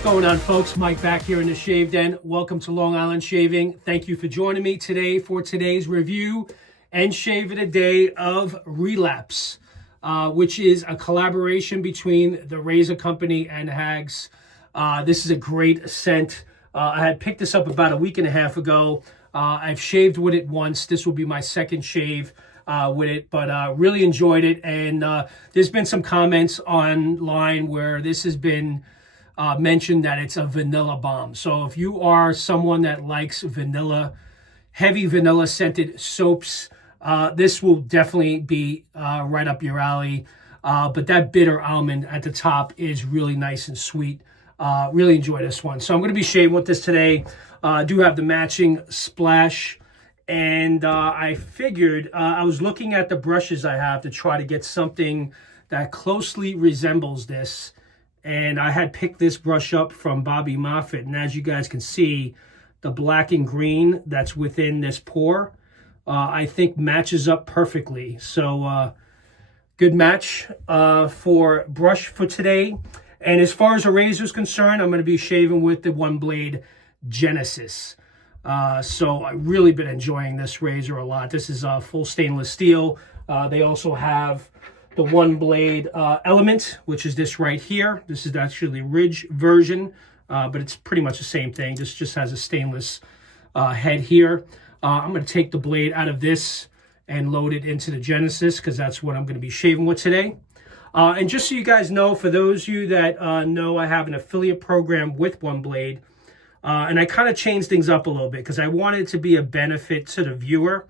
What's going on, folks? Mike back here in the Shave Den. Welcome to Long Island Shaving. Thank you for joining me today for today's review and shave of the day of Relapse, which is a collaboration between the razor company and Hags. This is a great scent. I had picked this up about a week and a half ago. I've shaved with it once. This will be my second shave with it, but really enjoyed it. And there's been some comments online where this has been mentioned that it's a vanilla bomb. So if you are someone that likes vanilla, heavy vanilla scented soaps, this will definitely be right up your alley. But that bitter almond at the top is really nice and sweet. Really enjoy this one. So I'm going to be shaving with this today. I do have the matching splash. And I figured, I was looking at the brushes I have to try to get something that closely resembles this. And I had picked this brush up from Bobby Moffett. And as you guys can see, the black and green that's within this pour, I think matches up perfectly. So good match for brush for today. And as far as a razor is concerned, I'm going to be shaving with the One Blade Genesis. So I've really been enjoying this razor a lot. This is full stainless steel. They also have the One Blade Element, which is this right here. This is actually the Ridge version, but it's pretty much the same thing. This just has a stainless head here. I'm going to take the blade out of this and load it into the Genesis because that's what I'm going to be shaving with today. And just so you guys know, for those of you that know, I have an affiliate program with One Blade. And I kind of changed things up a little bit because I wanted it to be a benefit to the viewer.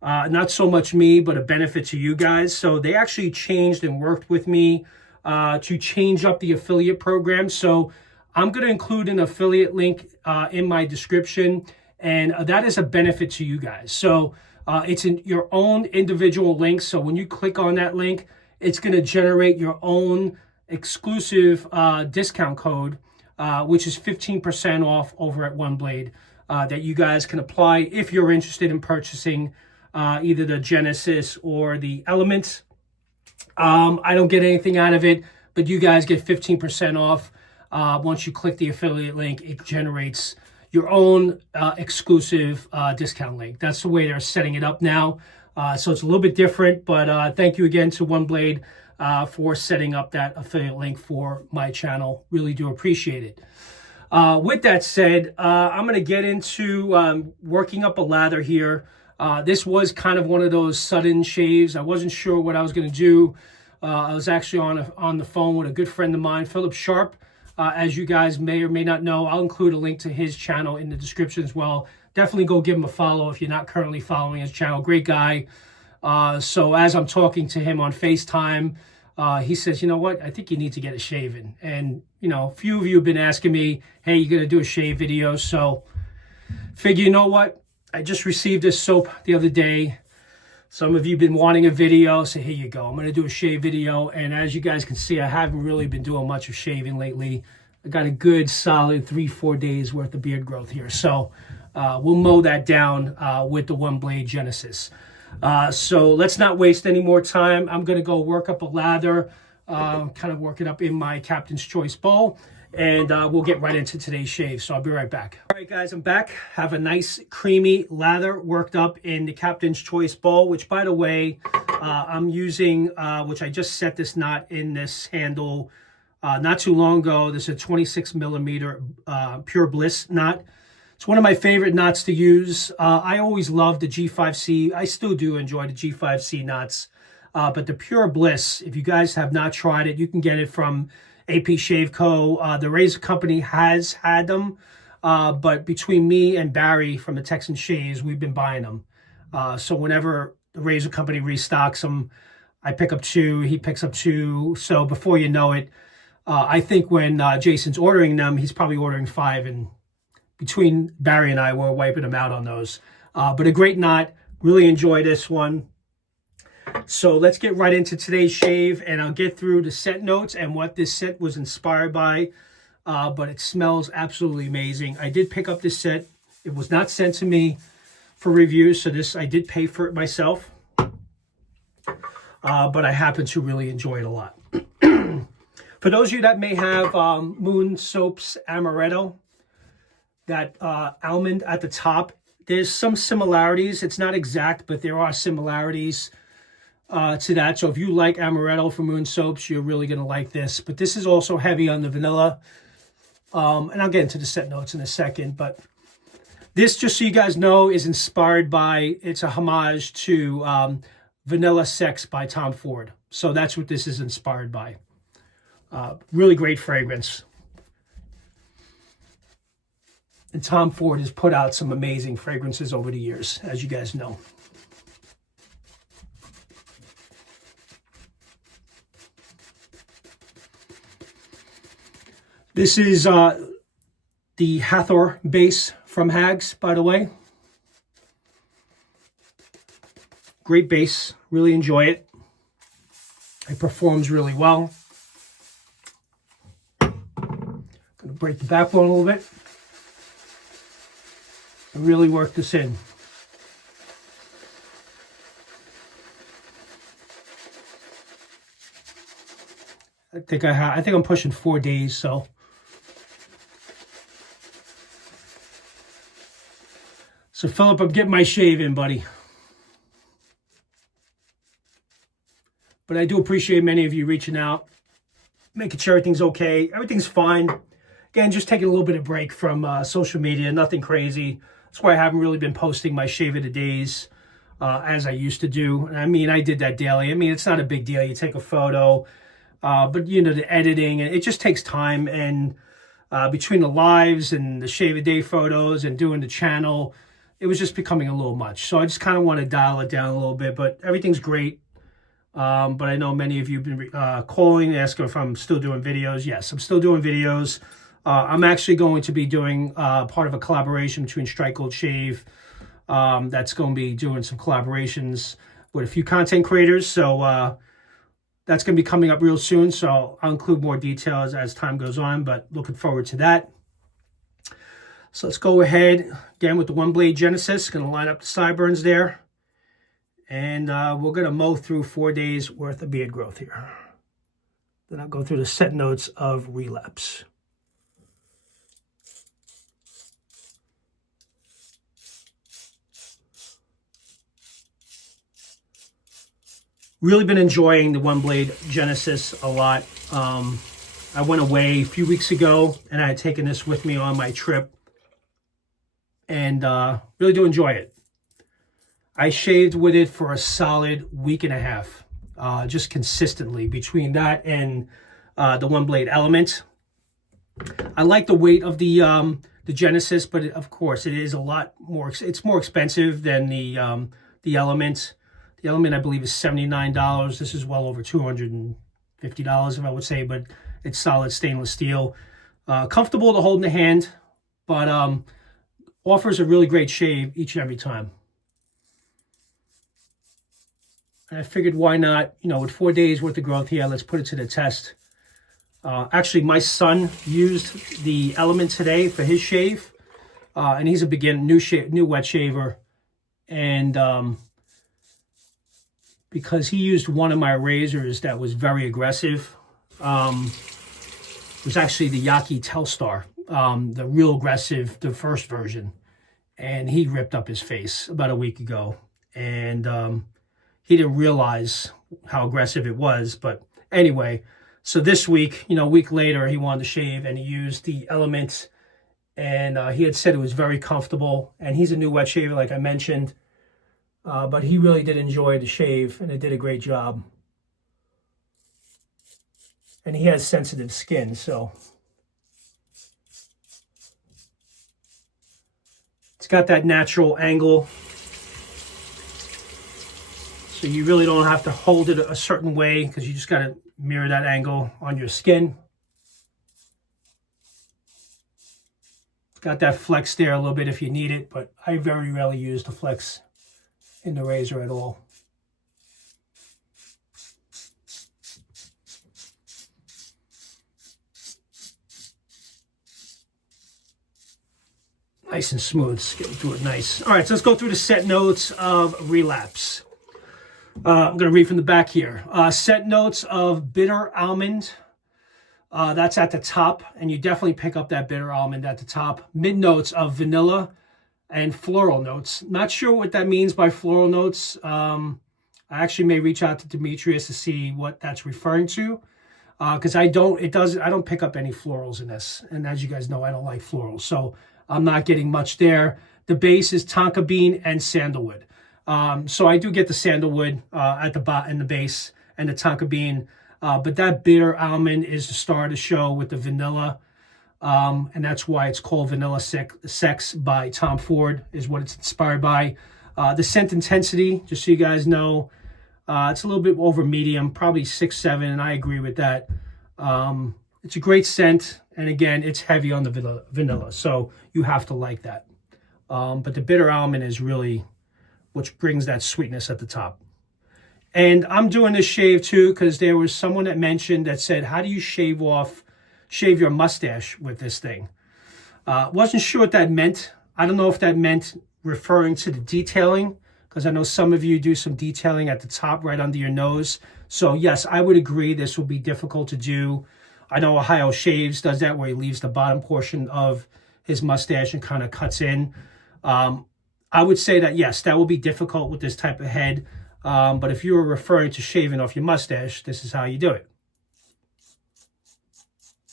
Not so much me, but a benefit to you guys. So they actually changed and worked with me to change up the affiliate program. So I'm going to include an affiliate link in my description. And that is a benefit to you guys. So it's in your own individual link. So when you click on that link, it's going to generate your own exclusive discount code, which is 15% off over at One Blade that you guys can apply if you're interested in purchasing either the Genesis or the Element. I don't get anything out of it, but you guys get 15% off. Once you click the affiliate link, it generates your own exclusive discount link. That's the way they're setting it up now. So it's a little bit different, but thank you again to One Blade for setting up that affiliate link for my channel. Really do appreciate it. With that said, I'm going to get into working up a lather here. This was kind of one of those sudden shaves. I wasn't sure what I was going to do. I was actually on the phone with a good friend of mine, Philip Sharp. As you guys may or may not know, I'll include a link to his channel in the description as well. Definitely go give him a follow if you're not currently following his channel. Great guy. So as I'm talking to him on FaceTime, he says, you know what, I think you need to get a shaving. And, you know, a few of you have been asking me, hey, you going to do a shave video? So figure, you know what, I just received this soap the other day. Some of you have been wanting a video, so here you go. I'm going to do a shave video. And as you guys can see, I haven't really been doing much of shaving lately. I got a good solid 3-4 days worth of beard growth here. So we'll mow that down with the One Blade Genesis. So let's not waste any more time. I'm going to go work up a lather, kind of work it up in my Captain's Choice bowl, and we'll get right into today's shave. So I'll be right back. All right, guys, I'm back. Have a nice creamy lather worked up in the Captain's Choice bowl, which, by the way, I'm using, which I just set this knot in this handle not too long ago. This is a 26 millimeter Pure Bliss knot. It's one of my favorite knots to use. I always loved the G5C. I still do enjoy the G5C knots. But the Pure Bliss, if you guys have not tried it, you can get it from AP Shave Co. The razor company has had them. But between me and Barry from the Texan Shaves, we've been buying them. So whenever the razor company restocks them, I pick up 2, he picks up 2. So before you know it, I think when Jason's ordering them, he's probably ordering 5, and between Barry and I, we're wiping them out on those. But a great knot. Really enjoy this one. So let's get right into today's shave, and I'll get through the scent notes and what this scent was inspired by. But it smells absolutely amazing. I did pick up this scent. It was not sent to me for review, so this I did pay for it myself. But I happen to really enjoy it a lot. For those of you that may have Moon Soap's Amaretto, that almond at the top, there's some similarities. It's not exact, but there are similarities to that. So if you like Amaretto from Moon Soaps, you're really going to like this. But this is also heavy on the vanilla. And I'll get into the set notes in a second. But this, just so you guys know, is inspired by, it's a homage to Vanilla Sex by Tom Ford. So that's what this is inspired by. Really great fragrance. And Tom Ford has put out some amazing fragrances over the years, as you guys know. This is the Hathor base from Hags, by the way. Great base. Really enjoy it. It performs really well. Going to break the backbone a little bit. And really work this in. I think I'm pushing 4 days, so. So Philip, I'm getting my shave in, buddy. But I do appreciate many of you reaching out, making sure everything's okay. Everything's fine. Again, just taking a little bit of break from social media, nothing crazy. That's why I haven't really been posting my shave of the days as I used to do. And I mean, I did that daily. I mean, it's not a big deal. You take a photo, but you know, the editing, it just takes time. And between the lives and the shave a day photos and doing the channel, it was just becoming a little much. So I just kind of want to dial it down a little bit, but everything's great. But I know many of you have been calling, asking if I'm still doing videos. Yes, I'm still doing videos. I'm actually going to be doing part of a collaboration between Strike Gold Shave. That's going to be doing some collaborations with a few content creators. So that's going to be coming up real soon. So I'll include more details as time goes on, but looking forward to that. So let's go ahead again with the One Blade Genesis. Going to line up the sideburns there. And we're going to mow through 4 days worth of beard growth here. Then I'll go through the set notes of Relapse. Really been enjoying the One Blade Genesis a lot. I went away a few weeks ago and I had taken this with me on my trip. And really do enjoy it. I shaved with it for a solid week and a half, just consistently between that and the One Blade Element. I like the weight of the Genesis, but of course it is a lot more. It's more expensive than the Element. The Element, I believe, is $79. This is well over $250, if I would say, but it's solid stainless steel, comfortable to hold in the hand, but offers a really great shave each and every time. And I figured, why not, you know, with 4 days worth of growth here, let's put it to the test. Actually, my son used the Element today for his shave, and he's a new wet shaver, and because he used one of my razors that was very aggressive, it was actually the Yaki Telstar, the real aggressive, the first version, and he ripped up his face about a week ago, and he didn't realize how aggressive it was. But anyway, so this week, you know, a week later, he wanted to shave and he used the Element, and he had said it was very comfortable, and he's a new wet shaver, like I mentioned, but he really did enjoy the shave and it did a great job. And he has sensitive skin, so it's got that natural angle. So you really don't have to hold it a certain way because you just got to mirror that angle on your skin. It's got that flex there a little bit if you need it, but I very rarely use the flex in the razor at all. Nice and smooth. Let's do it nice. All right, so let's go through the set notes of Relapse. I'm going to read from the back here. Set notes of bitter almond, That's at the top, and you definitely pick up that bitter almond at the top. Mid notes of vanilla and floral notes. Not sure what that means by floral notes. I actually may reach out to Demetrius to see what that's referring to, because I don't pick up any florals in this. And as you guys know, I don't like florals, so I'm not getting much there. The base is tonka bean and sandalwood. So I do get the sandalwood at the bottom in the base and the tonka bean. But that bitter almond is the star of the show with the vanilla. And that's why it's called Vanilla Sex by Tom Ford, is what it's inspired by. The scent intensity, just so you guys know, it's a little bit over medium, probably 6, 7, and I agree with that. It's a great scent, and again, it's heavy on the vanilla, so you have to like that. But the bitter almond is really which brings that sweetness at the top. And I'm doing this shave too because there was someone that mentioned that said, how do you shave your mustache with this thing? Wasn't sure what that meant. I don't know if that meant referring to the detailing, because I know some of you do some detailing at the top right under your nose. So yes, I would agree this will be difficult to do. I know Ohio Shaves does that, where he leaves the bottom portion of his mustache and kind of cuts in. I would say that yes, that will be difficult with this type of head. But if you were referring to shaving off your mustache, this is how you do it.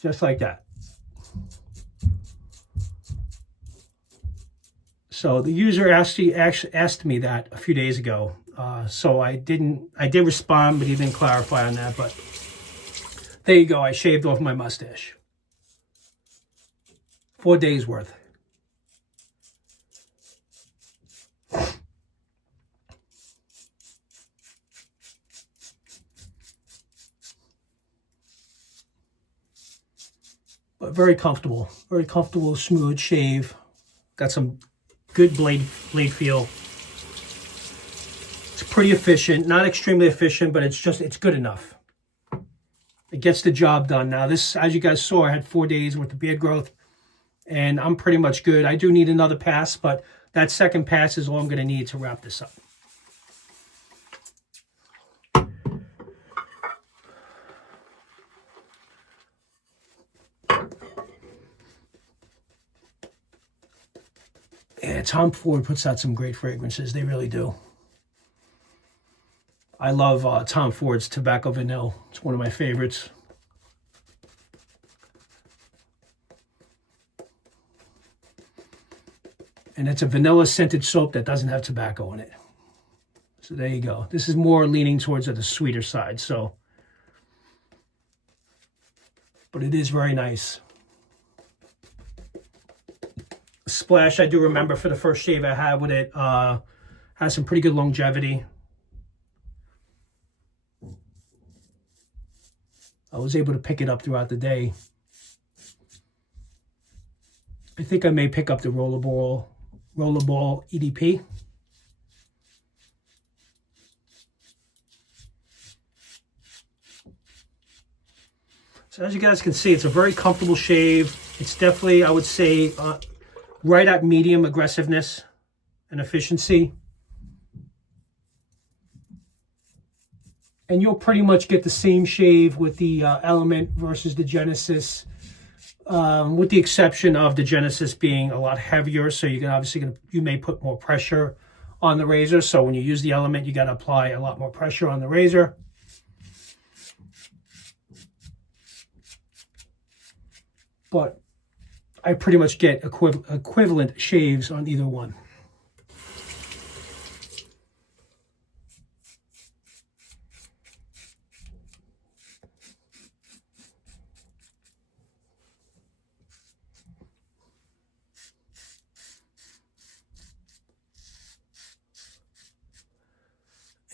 Just like that. So the user actually asked me that a few days ago. So I did respond, but he didn't clarify on that. But there you go. I shaved off my mustache. 4 days worth. But very comfortable, smooth shave. Got some good blade feel. It's pretty efficient, not extremely efficient, but it's good enough. It gets the job done. Now this, as you guys saw, I had 4 days worth of beard growth, and I'm pretty much good. I do need another pass, but that second pass is all I'm going to need to wrap this up. Yeah, Tom Ford puts out some great fragrances. They really do. I love Tom Ford's Tobacco Vanilla. It's one of my favorites. And it's a vanilla scented soap that doesn't have tobacco in it. So there you go. This is more leaning towards the sweeter side. But it is very nice. Splash, I do remember for the first shave I had with it, has some pretty good longevity. I was able to pick it up throughout the day. I think I may pick up the Rollerball EDP. So as you guys can see, it's a very comfortable shave. It's definitely, I would say, right at medium aggressiveness and efficiency. And you'll pretty much get the same shave with the Element versus the Genesis, with the exception of the Genesis being a lot heavier. So you can obviously, you may put more pressure on the razor. So when you use the Element, you got to apply a lot more pressure on the razor. But I pretty much get equivalent shaves on either one.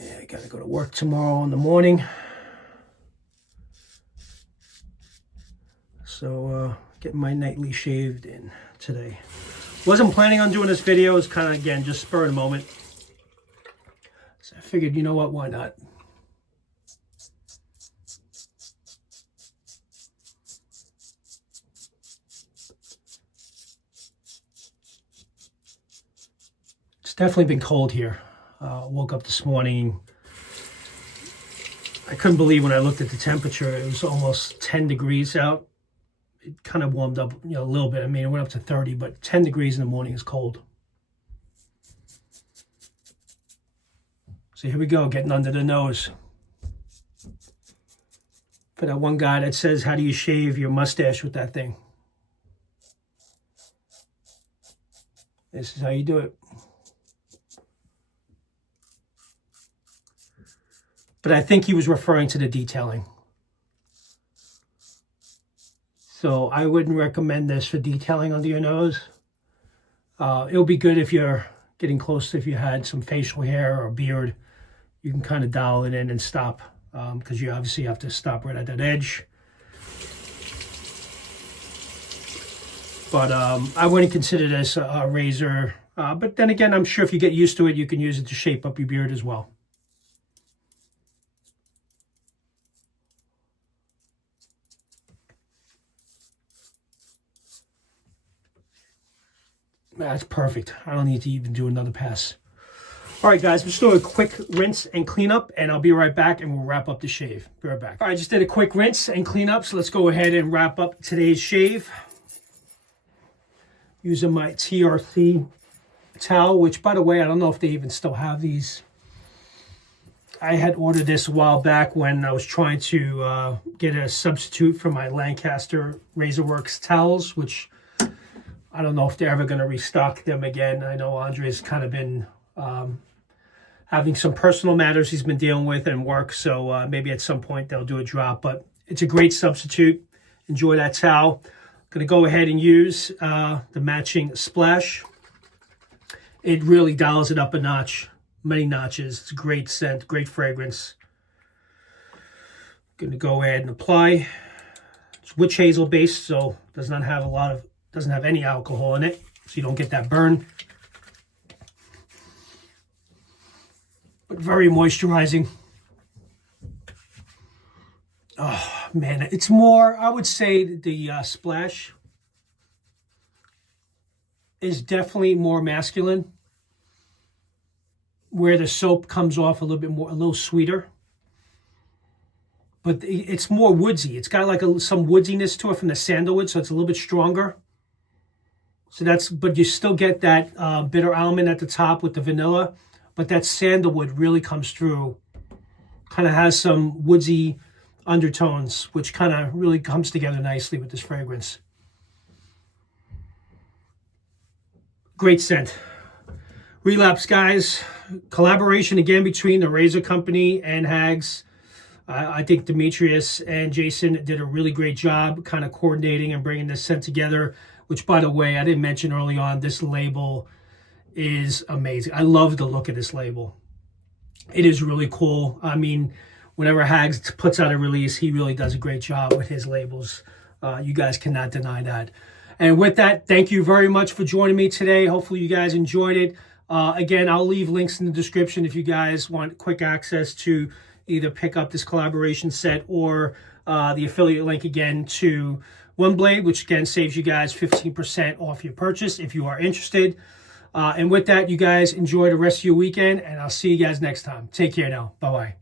Yeah, I gotta go to work tomorrow in the morning. So, getting my nightly shaved in today. Wasn't planning on doing this video. It's kind of, again, just spur of the moment. So I figured, you know what, why not? It's definitely been cold here. Woke up this morning. I couldn't believe when I looked at the temperature. It was almost 10 degrees out. It kind of warmed up, a little bit. I mean, it went up to 30, but 10 degrees in the morning is cold. So here we go, getting under the nose. For that one guy that says, how do you shave your mustache with that thing? This is how you do it. But I think he was referring to the detailing. So I wouldn't recommend this for detailing under your nose. It'll be good if you're getting close to, if you had some facial hair or beard. You can kind of dial it in and stop, because you obviously have to stop right at that edge. But I wouldn't consider this a razor. But then again, I'm sure if you get used to it, you can use it to shape up your beard as well. That's perfect. I don't need to even do another pass. All right, guys, let's do a quick rinse and clean up, and I'll be right back, and we'll wrap up the shave. Be right back. All right, I just did a quick rinse and clean up, so let's go ahead and wrap up today's shave. Using my TRC towel, which, by the way, I don't know if they even still have these. I had ordered this a while back when I was trying to get a substitute for my Lancaster Razorworks towels, which I don't know if they're ever going to restock them again. I know Andre's kind of been having some personal matters he's been dealing with and work, so maybe at some point they'll do a drop, but it's a great substitute. Enjoy that towel. Going to go ahead and use the matching splash. It really dials it up a notch, many notches. It's a great scent, great fragrance. Going to go ahead and apply. It's witch hazel based, so does not have doesn't have any alcohol in it, so you don't get that burn. But very moisturizing. Oh man, it's more, I would say the splash is definitely more masculine, where the soap comes off a little bit more, a little sweeter. But it's more woodsy. It's got like some woodsiness to it from the sandalwood, so it's a little bit stronger. So but you still get that bitter almond at the top with the vanilla, but that sandalwood really comes through. Kind of has some woodsy undertones, which kind of really comes together nicely with this fragrance. Great scent. Relapse, guys. Collaboration again between the Razor Company and Hags. I think Demetrius and Jason did a really great job kind of coordinating and bringing this scent together, which, by the way, I didn't mention early on, this label is amazing. I love the look of this label. It is really cool. I mean, whenever Hags puts out a release, he really does a great job with his labels. You guys cannot deny that. And with that, thank you very much for joining me today. Hopefully you guys enjoyed it. Again, I'll leave links in the description if you guys want quick access to either pick up this collaboration set or the affiliate link again to One Blade, which again saves you guys 15% off your purchase if you are interested. And with that, you guys enjoy the rest of your weekend, and I'll see you guys next time. Take care now. Bye-bye.